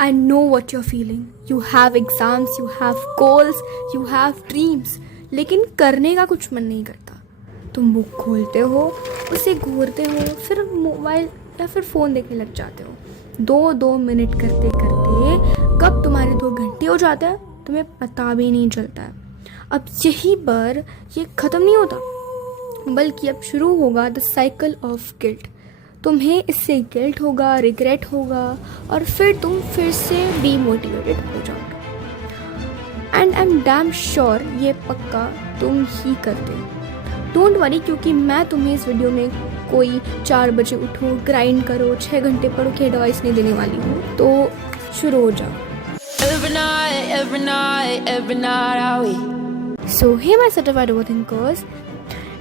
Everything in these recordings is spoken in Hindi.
I know what you're feeling. You have exams, you have goals, you have dreams. लेकिन करने का कुछ मन नहीं करता. तुम बुक खोलते हो, उसे घूरते हो, फिर मोबाइल या फिर फ़ोन देखने लग जाते हो. 2 मिनट करते करते कब तुम्हारे 2 घंटे हो जाते हैं तुम्हें पता भी नहीं चलता है. अब यही पर ये ख़त्म नहीं होता, बल्कि अब शुरू होगा द साइकिल ऑफ गिल्ट. तुम्हें इससे गिल्ट होगा, रिग्रेट होगा और फिर तुम फिर से डीमोटिवेटेड हो जाओगे. And I am damn sure ये पक्का तुम ही करते. डोंट वरी, क्योंकि मैं तुम्हें इस वीडियो में कोई 4 बजे उठो, ग्राइंड करो, 6 घंटे पढ़ो की एडवाइस नहीं देने वाली हूँ. तो शुरू हो जाओ. सो हे माय सर्टिफाइड ओवरथिंकर्स,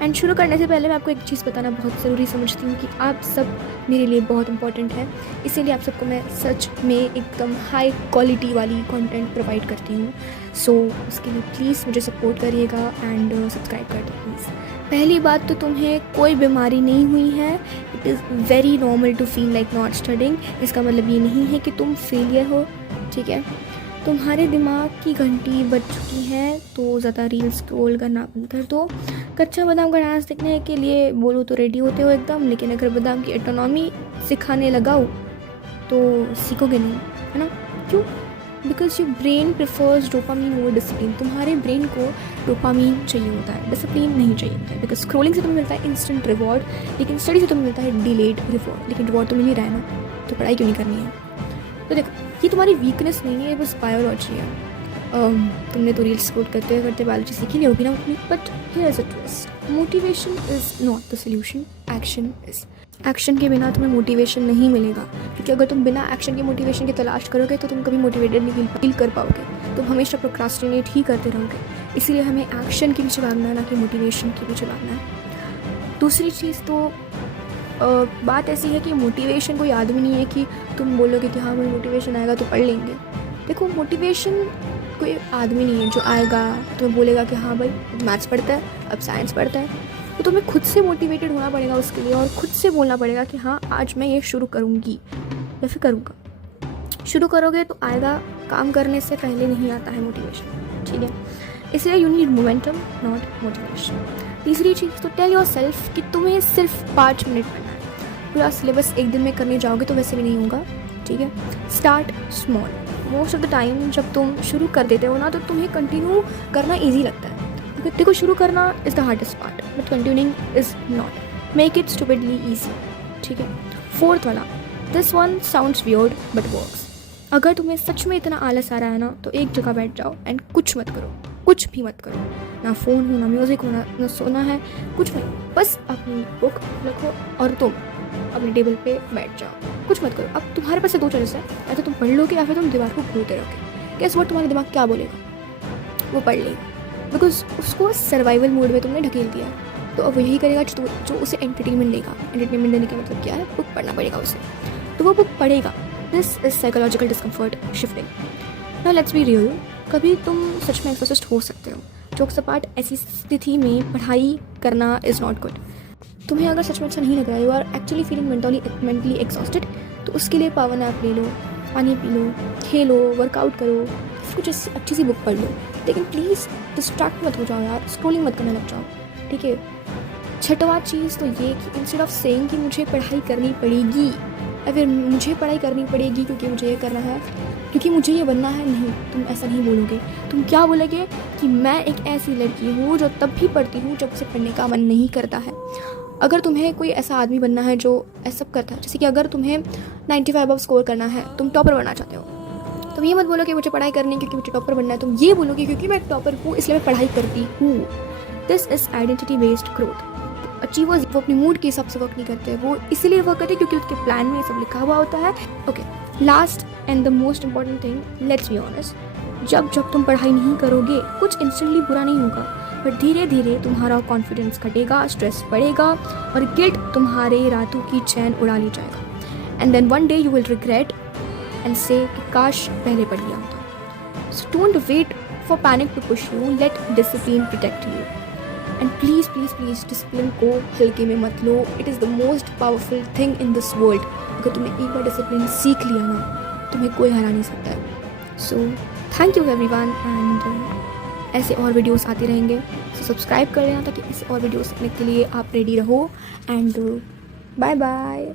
एंड शुरू करने से पहले मैं आपको एक चीज़ बताना बहुत ज़रूरी समझती हूँ कि आप सब मेरे लिए बहुत इंपॉर्टेंट है. इसीलिए आप सबको मैं सच में एकदम हाई क्वालिटी वाली कंटेंट प्रोवाइड करती हूँ. सो उसके लिए प्लीज़ मुझे सपोर्ट करिएगा एंड सब्सक्राइब कर दो प्लीज़. पहली बात तो तुम्हें कोई बीमारी नहीं हुई है. It is very normal to feel like not studying. इसका मतलब ये नहीं है कि तुम फेलियर हो, ठीक है. तुम्हारे दिमाग की घंटी बज चुकी है तो ज़्यादा रील स्क्रॉल करना बंद कर दो. कच्चा बादाम का डांस देखने के लिए बोलो तो रेडी होते हो एकदम, लेकिन अगर बादाम की एटोनॉमी सिखाने लगाओ तो सीखोगे नहीं, है ना. क्यों? Because your brain prefers dopamine over discipline. तुम्हारे ब्रेन को डोपामीन चाहिए होता है, डिसिप्लिन नहीं चाहिए होता है. बिकॉज स्क्रॉलिंग से तुम्हें मिलता है इंस्टेंट रिवॉर्ड, लेकिन स्टडी से तुम्हें मिलता है डिलेड रिवॉर्ड. लेकिन रिवॉर्ड तो मिल ही रहा है ना, तो पढ़ाई क्यों नहीं करनी है. तो देखो, ये तुम्हारी वीकनेस नहीं है, ये बस बायोलॉजी है. तुमने तो रील्स स्क्रॉल करते करते बायोलॉजी सीखी नहीं होगी ना अपनी. But here is a twist. Motivation is not the solution, action is. Action के बिना तुम्हें मोटिवेशन नहीं मिलेगा, क्योंकि अगर तुम बिना एक्शन के मोटिवेशन की तलाश करोगे तो तुम कभी मोटिवेटेड नहीं फील कर पाओगे. तुम हमेशा प्रोक्रास्टिनेट ही करते रहोगे. इसीलिए हमें एक्शन के पीछे भागना है, ना कि मोटिवेशन के पीछे भागना है. दूसरी चीज़ तो बात ऐसी है कि मोटिवेशन कोई आदमी नहीं है कि तुम बोलोगे कि हाँ मुझे मोटिवेशन आएगा तो पढ़ लेंगे. देखो, मोटिवेशन कोई आदमी नहीं है जो आएगा तुम्हें बोलेगा कि हाँ भाई मैथ्स पढ़ता है, अब साइंस पढ़ता है. तो तुम्हें खुद से मोटिवेटेड होना पड़ेगा उसके लिए, और खुद से बोलना पड़ेगा कि हाँ आज मैं ये शुरू करूँगी या फिर करूँगा. शुरू करोगे तो आएगा, काम करने से पहले नहीं आता है मोटिवेशन, ठीक है. इसलिए you need momentum, not motivation. तीसरी चीज़ तो टेल योर सेल्फ कि तुम्हें सिर्फ 5 मिनट पढ़ना है. पूरा सिलेबस एक दिन में करने जाओगे तो वैसे भी नहीं होगा, ठीक है. Start small. Most of the time जब तुम शुरू कर देते हो ना तो तुम्हें कंटिन्यू करना ईजी लगता है. अगर देखो, शुरू करना is the hardest part, but continuing is not. Make it stupidly easy, ठीक है. 4th वाला, this one sounds weird but works. अगर तुम्हें सच में इतना आलस आ रहा है ना तो एक जगह बैठ जाओ एंड कुछ मत करो, कुछ भी मत करो. ना फ़ोन हो, ना म्यूज़िक हो, ना सोना है, कुछ नहीं. बस अपनी बुक रखो और तुम अपने टेबल पे बैठ जाओ, कुछ मत करो. अब तुम्हारे पास 2 चॉइस है, या तो तुम पढ़ लोगे या फिर तुम दीवार को घूरते रहोगे. गेस व्हाट, तुम्हारा दिमाग क्या बोलेगा? वो पढ़ लेगा, बिकॉज उसको सर्वाइवल मोड में तुमने ढकेल दिया. तो अब वो यही करेगा जो उसे एंटरटेनमेंट देगा. एंटरटेनमेंट देने का मतलब क्या है? बुक पढ़ना पड़ेगा उसे, तो वो बुक पढ़ेगा. This is psychological discomfort shifting. Now let's be real. कभी तुम सच में एक्सोसिस्ट हो सकते हो. जोक्स अपार्ट, ऐसी स्थिति में पढ़ाई करना इज़ नॉट गुड. तुम्हें अगर सच में अच्छा नहीं लग रहा है, you are actually feeling mentally exhausted, तो उसके लिए पावर नैप ले लो, पानी पी लो, खेलो, वर्कआउट करो, कुछ अच्छी सी बुक पढ़ लो. लेकिन प्लीज़ डिस्ट्रैक्ट मत हो जाओ यार, स्क्रॉलिंग मत करने लग जाओ, ठीक है. 6वां चीज़ तो ये कि इंस्टेड ऑफ सेइंग कि मुझे पढ़ाई करनी पड़ेगी या फिर मुझे पढ़ाई करनी पड़ेगी क्योंकि मुझे ये करना है, क्योंकि मुझे ये बनना है, नहीं, तुम ऐसा नहीं बोलोगे. तुम क्या बोलोगे कि मैं एक ऐसी लड़की हूँ जो तब भी पढ़ती हूँ जब से पढ़ने का मन नहीं करता है. अगर तुम्हें कोई ऐसा आदमी बनना है जो ऐसा करता है, जैसे कि अगर तुम्हें 95 अबव स्कोर करना है, तुम टॉपर बनना चाहते हो, तुम ये मत बोलो कि मुझे पढ़ाई करनी है क्योंकि मुझे टॉपर बनना है. तुम ये बोलोगे क्योंकि मैं टॉपर हूँ इसलिए मैं पढ़ाई करती हूँ. This is identity based growth. Achievers वो अपनी मूड के हिसाब से वर्क नहीं करते, वो इसीलिए वर्क करते क्योंकि उसके प्लान में ये सब लिखा हुआ होता है. Okay, last and the most important thing, let's be honest. जब तुम पढ़ाई नहीं करोगे, कुछ इंस्टेंटली बुरा नहीं होगा, बट धीरे धीरे तुम्हारा कॉन्फिडेंस घटेगा, स्ट्रेस बढ़ेगा और गिल्ट तुम्हारे रातों की चैन उड़ा ली जाएगा. And then one day you will regret and say कि काश पहले पढ़ लिया होता. So don't wait for panic to push you, let discipline protect you. And please please please discipline को हल्के में मत लो. It is the most powerful thing in this world. अगर तुमने एक बार डिसिप्लिन सीख लिया ना तो तुम्हें कोई हरा नहीं सकता है। So thank you everyone, and ऐसे और वीडियोस आते रहेंगे। सो सब्सक्राइब कर लेना ताकि ऐसे और वीडियोस देखने के लिए आप रेडी रहो। And bye bye.